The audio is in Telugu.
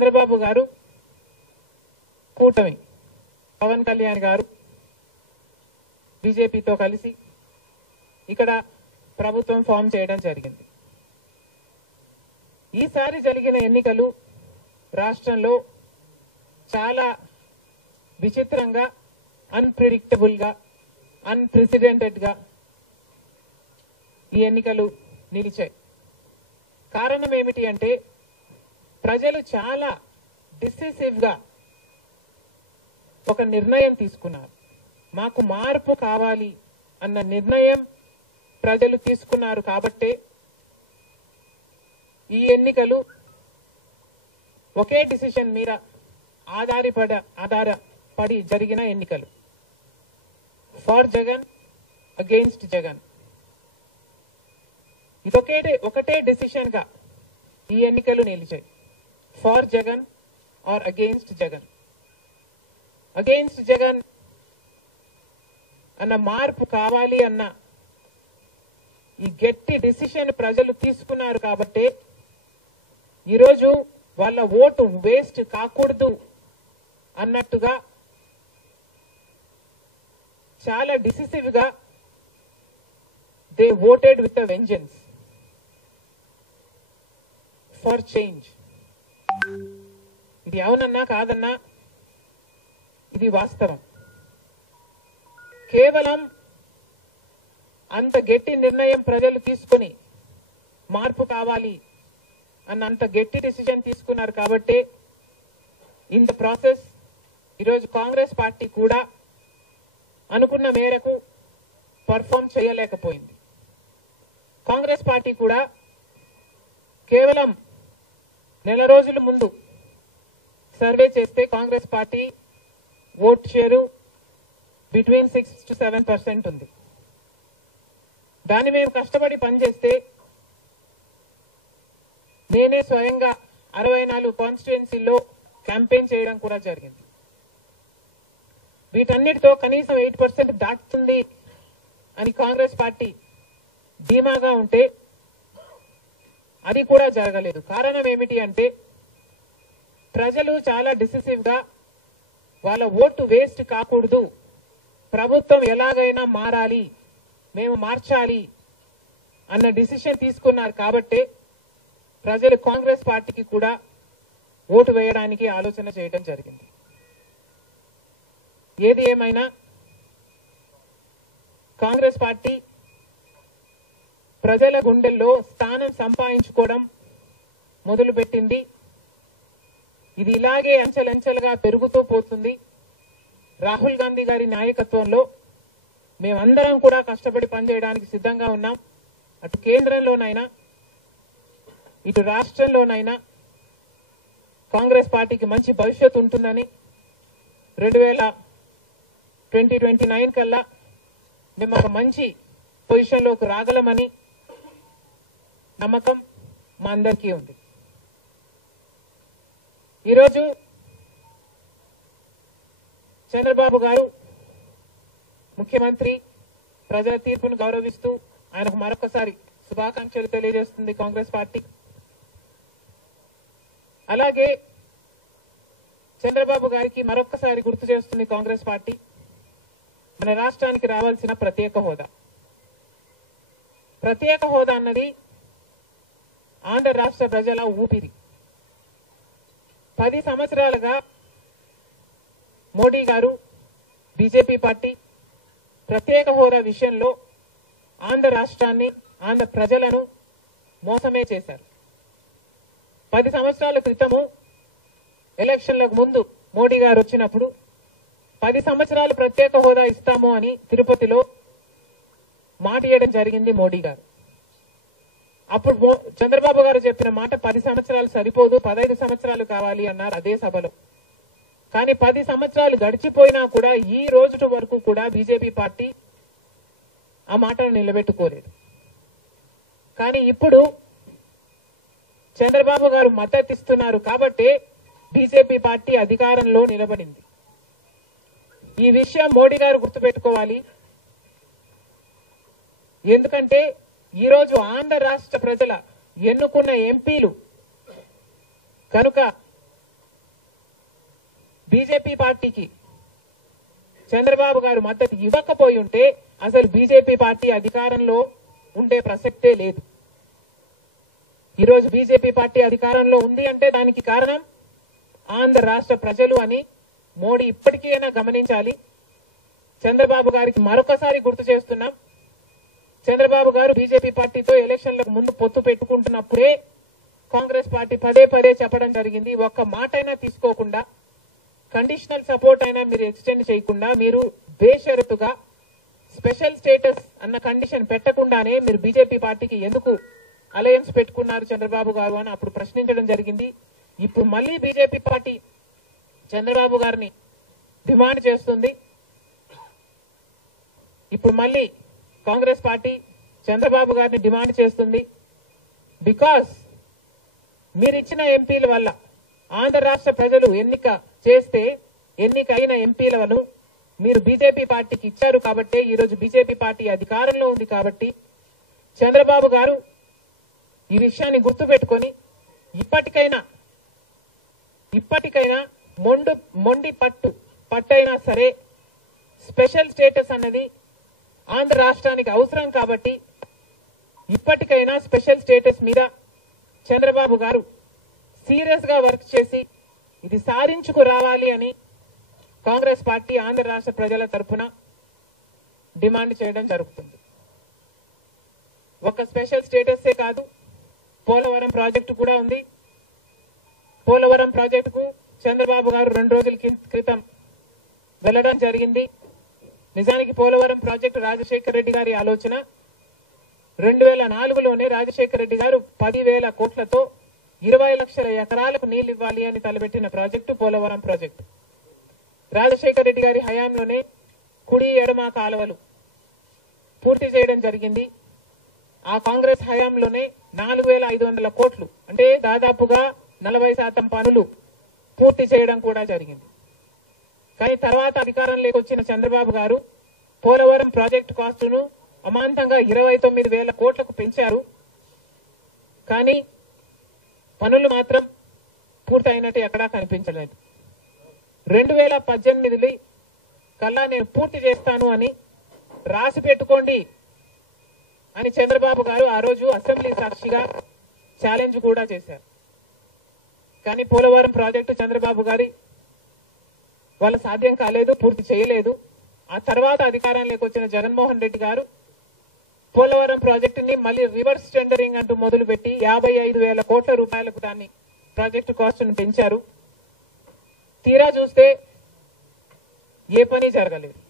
చంద్రబాబు గారు కూటమి పవన్ కళ్యాణ్ గారు బీజేపీతో కలిసి ఇక్కడ ప్రభుత్వం ఫామ్ చేయడం జరిగింది. ఈసారి జరిగిన ఎన్నికలు రాష్ట్రంలో చాలా విచిత్రంగా, అన్ప్రెడిక్టబుల్ గా, అన్ప్రెసిడెంటెడ్ గా ఈ ఎన్నికలు నిలిచాయి. కారణం ఏమిటి అంటే ప్రజలు చాలా డిసిసివ్ గా ఒక నిర్ణయం తీసుకున్నారు. మాకు మార్పు కావాలి అన్న నిర్ణయం ప్రజలు తీసుకున్నారు కాబట్టే ఈ ఎన్నికలు ఒకే డిసిషన్ మీద ఆధారపడి జరిగిన ఎన్నికలు. For Jagan, against Jagan. ఒకటే డిసిషన్ గా ఈ ఎన్నికలు నిలిచాయి. For Jagan or against Jagan. Against Jagan అన్న మార్పు కావాలి అన్న ఈ గట్టి డిసిషన్ ప్రజలు తీసుకున్నారు కాబట్టి ఈరోజు వాళ్ళ ఓటు వేస్ట్ కాకూడదు అన్నట్టుగా చాలా డిసిసివ్ గా they voted with a vengeance for change. ఇది అవునన్నా కాదన్నా ఇది వాస్తవం. కేవలం అంత గట్టి నిర్ణయం ప్రజలు తీసుకుని మార్పు కావాలి అన్నంత గట్టి డిసిజన్ తీసుకున్నారు కాబట్టి ఇన్ ద ప్రాసెస్ ఈరోజు కాంగ్రెస్ పార్టీ కూడా అనుకున్న మేరకు పర్ఫార్మ్ చేయలేకపోయింది. కాంగ్రెస్ పార్టీ కూడా కేవలం నెల రోజుల ముందు సర్వే చేస్తే Congress party vote share between 6 to 7% ఉంది. దాన్ని మేము కష్టపడి పనిచేస్తే నేనే స్వయంగా 64 కాన్స్టిట్యుయెన్సీల్లో క్యాంపెయిన్ చేయడం కూడా జరిగింది. వీటన్నిటితో కనీసం 8% దాటుతుంది అని కాంగ్రెస్ పార్టీ ధీమాగా ఉంటే అది కూడా జరగలేదు. కారణం ఏమిటి అంటే ప్రజలు చాలా డిసిసివ్ గా వాళ్ళ ఓటు వేస్ట్ కాకూడదు, ప్రభుత్వం ఎలాగైనా మారాలి, మేము మార్చాలి అన్న డిసిషన్ తీసుకున్నారు కాబట్టి ప్రజలు కాంగ్రెస్ పార్టీకి కూడా ఓటు వేయడానికి ఆలోచన చేయడం జరిగింది. ఏది ఏమైనా కాంగ్రెస్ పార్టీ ప్రజల గుండెల్లో స్థానం సంపాదించుకోవడం మొదలుపెట్టింది. ఇది ఇలాగే అంచెలంచెలుగా పెరుగుతూ పోతుంది. రాహుల్ గాంధీ గారి నాయకత్వంలో మేమందరం కూడా కష్టపడి పనిచేయడానికి సిద్ధంగా ఉన్నాం. అటు కేంద్రంలోనైనా ఇటు రాష్ట్రంలోనైనా కాంగ్రెస్ పార్టీకి మంచి భవిష్యత్తు ఉంటుందని 2029 కల్లా మేము ఒక మంచి పొజిషన్లోకి రాగలమని నమ్మకం మా అందరికీ ఉంది. ఈరోజు చంద్రబాబు గారు ముఖ్యమంత్రి, ప్రజల తీర్పును గౌరవిస్తూ ఆయనకు మరొకసారి శుభాకాంక్షలు తెలియజేస్తుంది కాంగ్రెస్ పార్టీ. అలాగే చంద్రబాబు గారికి మరొకసారి గుర్తు చేస్తుంది కాంగ్రెస్ పార్టీ మన రాష్ట్రానికి రావాల్సిన ప్రత్యేక హోదా. ప్రత్యేక హోదా అన్నది ఆంధ్ర రాష్ట్ర ప్రజల ఊపిరి. 10 సంవత్సరాలుగా మోడీ గారు, బీజేపీ పార్టీ ప్రత్యేక హోదా విషయంలో ఆంధ్ర రాష్ట్రాన్ని, ఆంధ్ర ప్రజలను మోసమే చేశారు. 10 సంవత్సరాల క్రితము ఎలక్షన్లకు ముందు మోడీ గారు వచ్చినప్పుడు 10 సంవత్సరాలు ప్రత్యేక హోదా ఇస్తాము అని తిరుపతిలో మాట ఇవ్వడం జరిగింది మోడీ గారు. అప్పుడు చంద్రబాబు గారు చెప్పిన మాట 10 సంవత్సరాలు సరిపోదు, 15 సంవత్సరాలు కావాలి అన్నారు అదే సభలో. కానీ 10 సంవత్సరాలు గడిచిపోయినా కూడా ఈ రోజు వరకు కూడా బీజేపీ పార్టీ ఆ మాటను నిలబెట్టుకోలేదు. కానీ ఇప్పుడు చంద్రబాబు గారు మద్దతు ఇస్తున్నారు కాబట్టి బీజేపీ పార్టీ అధికారంలో నిలబడింది. ఈ విషయం మోడీ గారు గుర్తుపెట్టుకోవాలి. ఎందుకంటే ఈరోజు ఆంధ్ర రాష్ట్ర ప్రజల ఎన్నుకున్న ఎంపీలు కనుక బీజేపీ పార్టీకి చంద్రబాబు గారు మద్దతు ఇవ్వకపోయి ఉంటే అసలు బీజేపీ పార్టీ అధికారంలో ఉండే ప్రసక్తే లేదు. ఈరోజు బీజేపీ పార్టీ అధికారంలో ఉంది అంటే దానికి కారణం ఆంధ్ర రాష్ట్ర ప్రజలు అని మోడీ ఇప్పటికైనా గమనించాలి. చంద్రబాబు గారికి మరొకసారి గుర్తు చేస్తున్నాం. చంద్రబాబు గారు బీజేపీ పార్టీతో ఎలక్షన్లకు ముందు పొత్తు పెట్టుకుంటున్నప్పుడే కాంగ్రెస్ పార్టీ పదే పదే చెప్పడం జరిగింది. ఒక్క మాట అయినా తీసుకోకుండా, కండిషనల్ సపోర్ట్ అయినా మీరు ఎక్స్టెండ్ చేయకుండా, మీరు బేషరతుగా స్పెషల్ స్టేటస్ అన్న కండిషన్ పెట్టకుండానే మీరు బీజేపీ పార్టీకి ఎందుకు అలయన్స్ పెట్టుకున్నారు చంద్రబాబు గారు అని అప్పుడు ప్రశ్నించడం జరిగింది. ఇప్పుడు మళ్ళీ బీజేపీ పార్టీ చంద్రబాబు గారిని డిమాండ్ చేస్తుంది. ఇప్పుడు మళ్ళీ కాంగ్రెస్ పార్టీ చంద్రబాబు గారిని డిమాండ్ చేస్తుంది. బికాస్ మీరిచ్చిన ఎంపీల వల్ల ఆంధ్ర రాష్ట్ర ప్రజలు ఎన్నికైన ఎంపీలను మీరు బీజేపీ పార్టీకి ఇచ్చారు కాబట్టి, ఈరోజు బీజేపీ పార్టీ అధికారంలో ఉంది కాబట్టి చంద్రబాబు గారు ఈ విషయాన్ని గుర్తుపెట్టుకొని ఇప్పటికైనా మొండి పట్టైనా సరే స్పెషల్ స్టేటస్ అన్నది ఆంధ్ర రాష్ట్రానికి అవసరం కాబట్టి ఇప్పటికైనా స్పెషల్ స్టేటస్ మీద చంద్రబాబు గారు సీరియస్ గా వర్క్ చేసి ఇది సాధించుకు రావాలి అని కాంగ్రెస్ పార్టీ ఆంధ్ర రాష్ట్ర ప్రజల తరఫున డిమాండ్ చేయడం జరుగుతుంది. ఒక స్పెషల్ స్టేటస్ కాదు, పోలవరం ప్రాజెక్టు కూడా ఉంది. పోలవరం ప్రాజెక్టుకు చంద్రబాబు గారు 2 రోజుల క్రితం వెళ్లడం జరిగింది. నిజానికి పోలవరం ప్రాజెక్టు రాజశేఖర రెడ్డి గారి ఆలోచన. 2004లోనే రాజశేఖర రెడ్డి గారు 10,000 కోట్లతో 20 లక్షల ఎకరాలకు నీళ్లు ఇవ్వాలి అని తలపెట్టిన ప్రాజెక్టు పోలవరం ప్రాజెక్టు. రాజశేఖర రెడ్డి గారి హయాంలోనే కుడి ఎడమ కాలువలు పూర్తి చేయడం జరిగింది. ఆ కాంగ్రెస్ హయాంలోనే 4,500 కోట్లు అంటే దాదాపుగా 40% పనులు పూర్తి చేయడం కూడా జరిగింది. కానీ తర్వాత అధికారంలోకి వచ్చిన చంద్రబాబు గారు పోలవరం ప్రాజెక్టు కాస్టును అమాంతంగా 29,000 కోట్లకు పెంచారు. కానీ పనులు మాత్రం పూర్తయినట్టు ఎక్కడా కనిపించలేదు. 2018 కల్లా నేను పూర్తి చేస్తాను అని రాసి పెట్టుకోండి అని చంద్రబాబు గారు ఆ రోజు అసెంబ్లీ సాక్షిగా ఛాలెంజ్ కూడా చేశారు. కానీ పోలవరం ప్రాజెక్టు చంద్రబాబు గారి వాళ్ళ సాధ్యం కాలేదు, పూర్తి చేయలేదు. ఆ తర్వాత అధికారంలోకి వచ్చిన జగన్మోహన్ రెడ్డి గారు పోలవరం ప్రాజెక్టుని మళ్ళీ రివర్స్ టెండరింగ్ అంటూ మొదలుపెట్టి 55,000 కోట్ల రూపాయలకు దాన్ని ప్రాజెక్టు కాస్టును పెంచారు. తీరా చూస్తే ఏ పని జరగలేదు.